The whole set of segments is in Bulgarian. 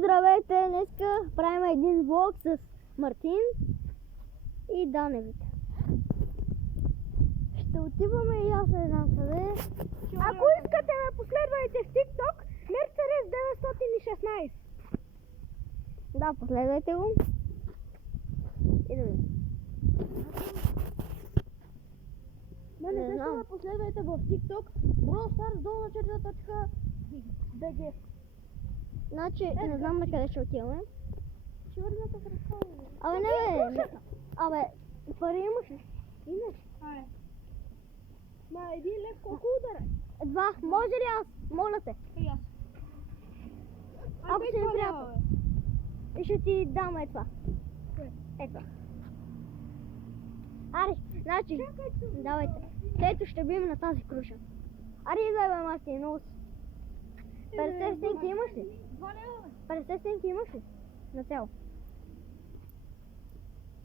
здравейте! Днеска правим един влог с Мартин и Даневите. Ще отиваме и аз не знам къде. Ако искате ме последвайте в TikTok, Mercedes 916. Да, последвайте го. И да видим. Мене също ме последвайте в TikTok, BrawlStars_BG. Значи, не знам на къде ще отиваме. Ще върнете в разхода. Абе, не бе. Абе, пари имаш ли? Имаш? Айде. На 1 лев колко удара? 2. Може ли аз? Моля те. И аз. Ако си ми приятел. И ще ти дам това. Кое? Ето. Аре, значи, давайте. Ето ще бием на тази круша. Аре, дай бе, Мартин, много си. 50 стенки имаш ли? 2 лева. 50 стенки имаш ли? На цяло.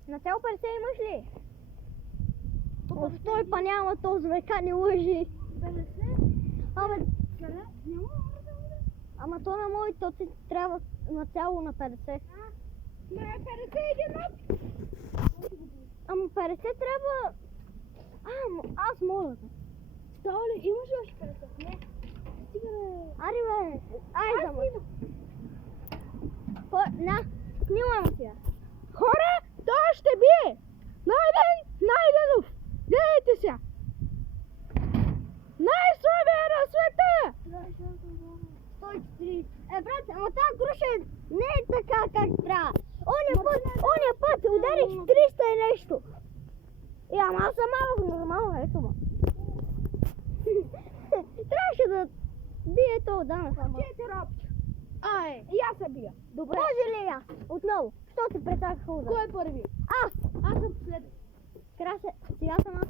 На цяло 50 имаш ли? Стой па няма този века, не лъжи. 50? Абе, Къде? Няма. ама то на мой, то ти трябва на цяло на 50. На 51 опит. Ама 50 трябва... аз моля те. Става ли? Имаш ли още 50? Не. Стига бе. Аре бе, айде Аз ма. снимам. На, снимаме сега. Хора, той ще бие! Найденов! Гледайте сега! Най-слабия на света! 140. Брат, ама тази круша не е така как трябва. Оня път ударих 300 и нещо. Ама аз съм малък нормално, ето ма. Трябваше да бие този данък, ама. 4 опча. И аз се бия. Добре. Може ли аз? Отново. Що се претакаха удар? Кой е първи? Аз. Аз съм последен. Красе, сега съм аз.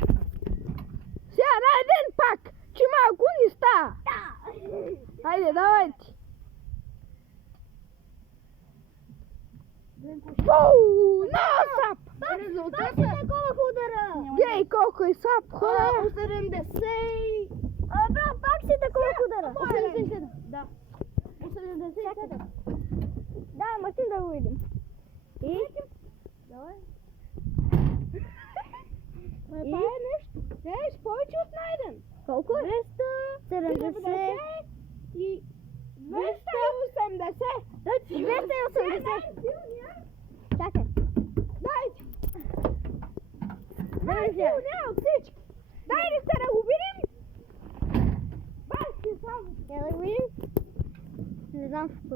Сега Найден пак, че малко ни става. Да. Хайде, давайте. Фу, на сап! Пак си такова удара. Гей, колко е сап, хора! 70. Брат, пак си такова удара. 87. Да. 87. Да, Мартин да го видим. И? Давай. Това е нещо. Еш, повече от Найден. Колко е? 270 и 280. 280. Чакай. Дайте. Дай сега. Няма всички. Дайте се да го видим. Баси само. Я да го видим. Не знам какво.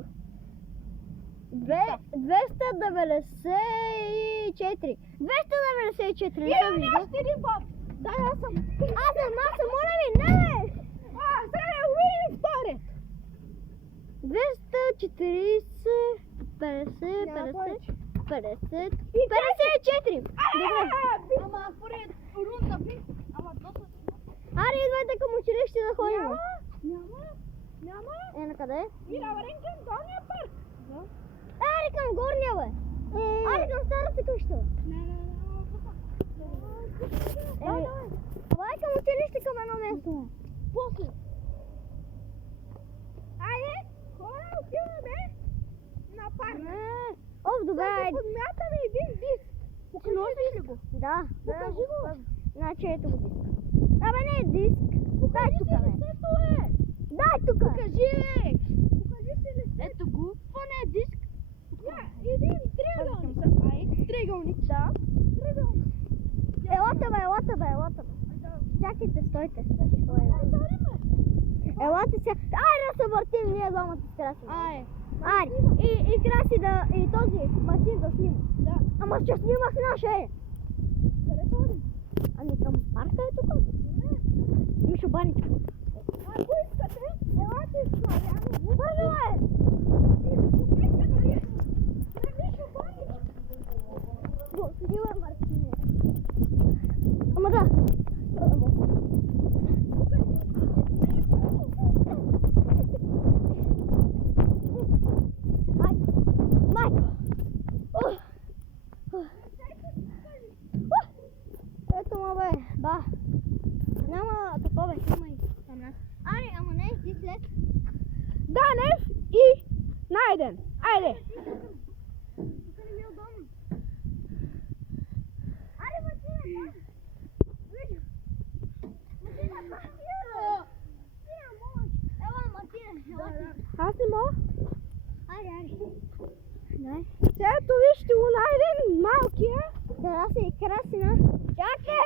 294. 294. И имаме още един път. Да, аз съм. Моля ви, не бе! Сега да го видим втори. 240, 50, 54. Добре. Ама поред рунда би. Ама доста. Аре, идвайте към училище да ходим. Няма. На къде? И да вървим към горния парк. Аре, към горния, бе. Аре, към старата къща. Давай към училище, към едно място. После. Айде, хора, отиваме на парк. Добре. Подмятаме един диск. Носиш ли го? Да. Покажи го. Значи ето го диск. Абе, не е диск. Дай тук, бе. Лицето е. Дай тук. Покажи, бе. Покажи си лицето. Ето го. Това не е диск. Един триъгълник. Триъгълник. Да. Триъгълник. Елата, бе. Чакайте, стойте. Елате сега. Айде да се въртим, ние двамата с Краси. Айде. И Краси и този Мартин да снима. Да. Ама ще снимах наше. Къде ходим? Ами към парка е тук. Мишо баничка. Ако искате, елате с Мариано. Бързо, бе! Сидила Мартине. Ама да. Ето ма бе, ба. Няма такова, има и там. Аре, ама не, ти след. Данев и Найден. Ajde. Ajde, Martina, vidi. Martina, Martina, moć. Evo, Martina, evo. Hasnimo? Ajde, ajde. Daj. Sad tu viš tu najden, malki, ja? Da se krasina. Čakaj!